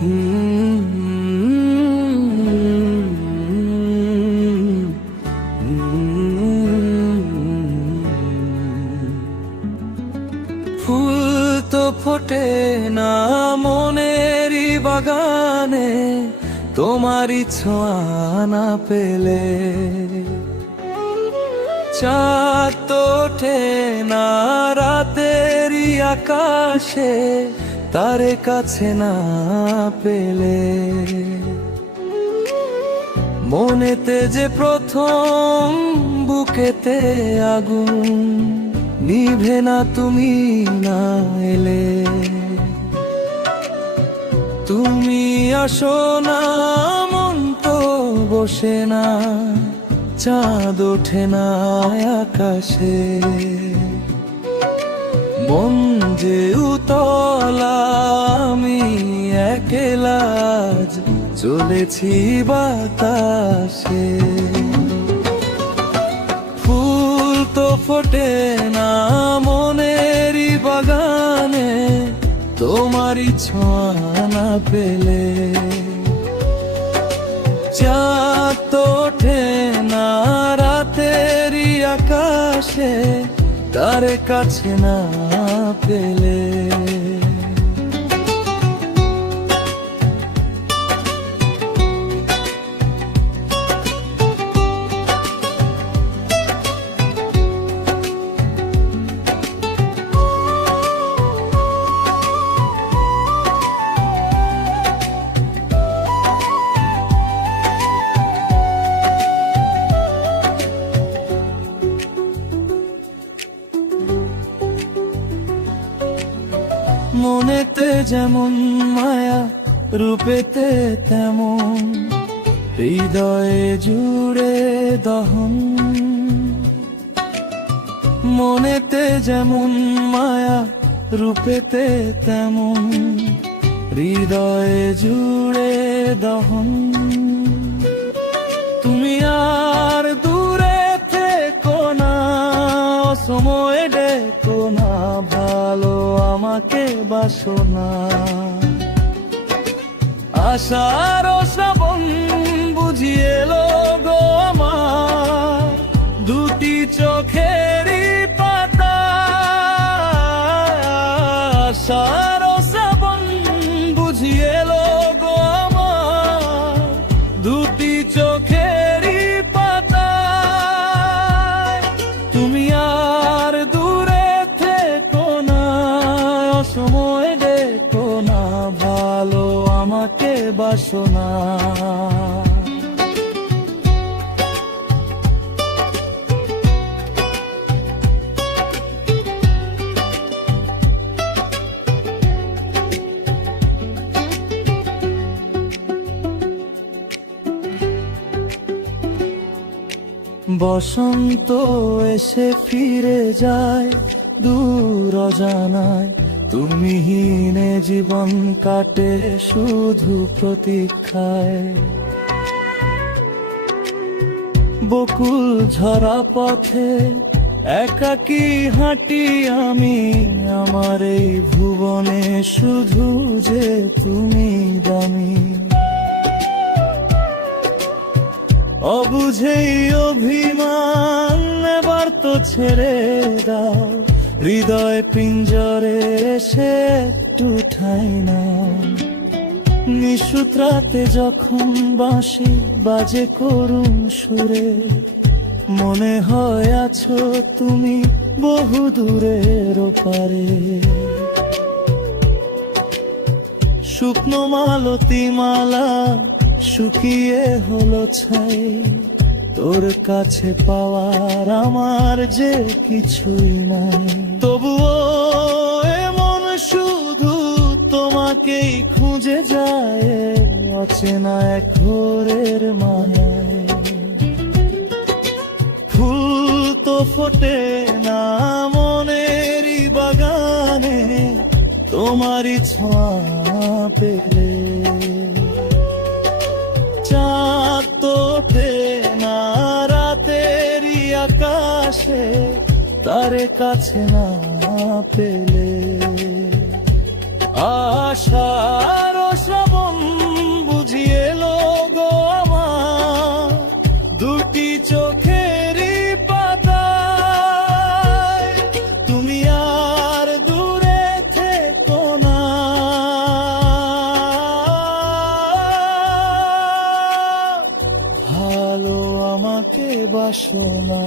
ফুল তো ফোটে না মনেরই বাগানে, তোমারই ছোঁয়া না পেলে। চাঁদ তো ওঠে না রাতেরই আকাশে, তারে কাছে না পেলে। মনেতে যে প্রথম বুকেতে আগুন, নিভে না তুমি না এলে। তুমি আসো না মন তো বসে না, চাঁদ ওঠে না আকাশে। মন যে উতলা, আমি একলা চলেছি বাতাসে। ফুল তো ফোটে না মনেরই বাগানে, তোমারই ছোঁয়া না পেলে। চাঁদ তো ওঠে না রাতেরই আকাশে, তারে কাছে না পেলে। মনেতে যেমন মায়া, রূপেতে তেমন, হৃদয়ে জুড়ে দহন। মনেতে যেমন মায়া, রূপেতে তেমন, হৃদয়ে জুড়ে দহন। তুমি আর দূরে থেকো না, সময় ডেকো না, ভালো আমাকে বাসো না। আশার শ্রাবণ বুঝি এলো গো আমার, দুটি চোখেরই পাতা। আশার শ্রাবণ বুঝি এলো গো আমার, দুটি চোখেরই পাতা। তুমি আর দূরে থেকো না, সময় দেখো না, ভালো আমাকে বাসো না। বসন্ত এসে ফিরে যায় দূর অজানায়, তুমিহীনে জীবন কাটে শুধু প্রতীক্ষায়। বকুল ঝরা পথে একাকী হাঁটি আমি, আমার এই ভুবনে শুধু যে তুমি দামি। অবুঝেই অভিমান এবার তো ছেড়ে দাও, হৃদয় পিঞ্জরে এসে একটু ঠাই নাও। নিশুত রাতে যখন বাঁশি বাজে করুণ সুরে, মনে হয় আছো তুমি বহু দূরের ওপারে। শুকনো মালতী মালা শুকিয়ে হলো ছাই, তোর কাছে পাওয়ার আমার যে কিছুই নাই। তবুও এমন শুধু তোমাকেই খুঁজে যায়, অচেনা এক ঘোরের মায়ায়। ফুল তো ফোটে না মনেরই বাগানে, তোমারই ছোঁয়া পেলে। চাঁদ তো ওঠে না রাতেরই আকাশে, তারে কাছে না পেলে। আশার শ্রাবণ চোখেরই পাতায় তুমি আর দূরে থেকো না। ভালো আমাকে বাসো না।